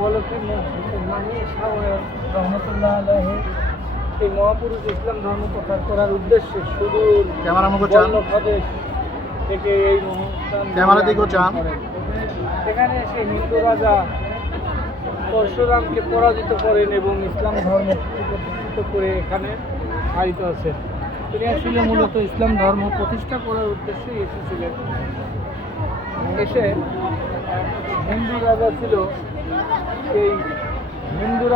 বলতে মানে রহমতুল্লাহ আলাইহি এই মহাপুরুষ ইসলাম ধর্ম প্রচার করার উদ্দেশ্যে সুদূর প্রদেশ থেকে এই মহাস্থান সেখানে এসে হিন্দু রাজা পরশুরামকে পরাজিত করেন এবং ইসলাম ধর্ম প্রতিষ্ঠিত করে এখানে আয়িত আছেন। তিনি আসলে মূলত ইসলাম ধর্ম প্রতিষ্ঠা করার উদ্দেশ্যে এসেছিলেন। এসে হিন্দু রাজা ছিল, সেই হিন্দু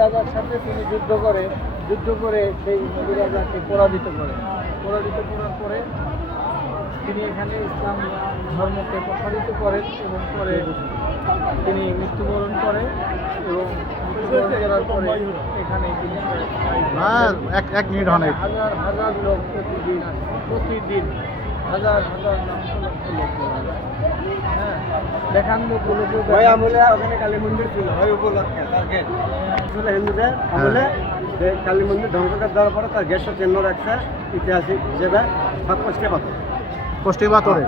রাজার সাথে তিনি যুদ্ধ করে সেই হিন্দু রাজাকে পরাজিত করার পরে তিনি এখানে ইসলাম ধর্মকে প্রসারিত করেন এবং পরে তিনি মৃত্যুবরণ করেন এবং মৃত্যুবরণ করার পরে এখানে তিনি এক মিনিট অনেক হাজার লোক প্রতিদিন হাজার লোক হ্যাঁ দেখান লোকগুলোকে ওখানে কালী মন্দির ছিল ওই উপলক্ষে তার গেট আসলে হিন্দুদের আমলে কালী মন্দির ধ্বংস করে দেওয়ার পরে তার গেটটা চিহ্ন রাখছে ঐতিহাসিক হিসেবে কষ্টি পাথরে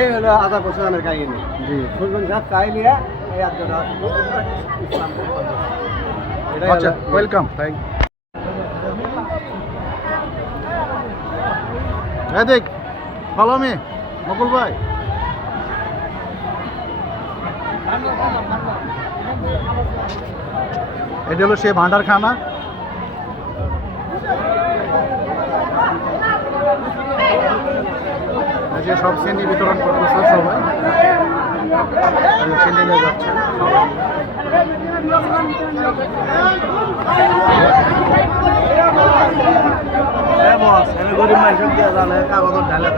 এই হলো আধা বছরের কাহিনী। জি সুলতান সাহেব কাহিনী এই আত্মটা আচ্ছা ওয়েলকাম থ্যাংক দেখ ফলো মি মকুল ভাই। এটা হলো সে ভান্ডারখানা। যে সব শ্রেণী বিতরণ করতেছে সবাই শ্রেণী নিয়ে যাচ্ছে গরিব মানুষ কাগজ ঢালে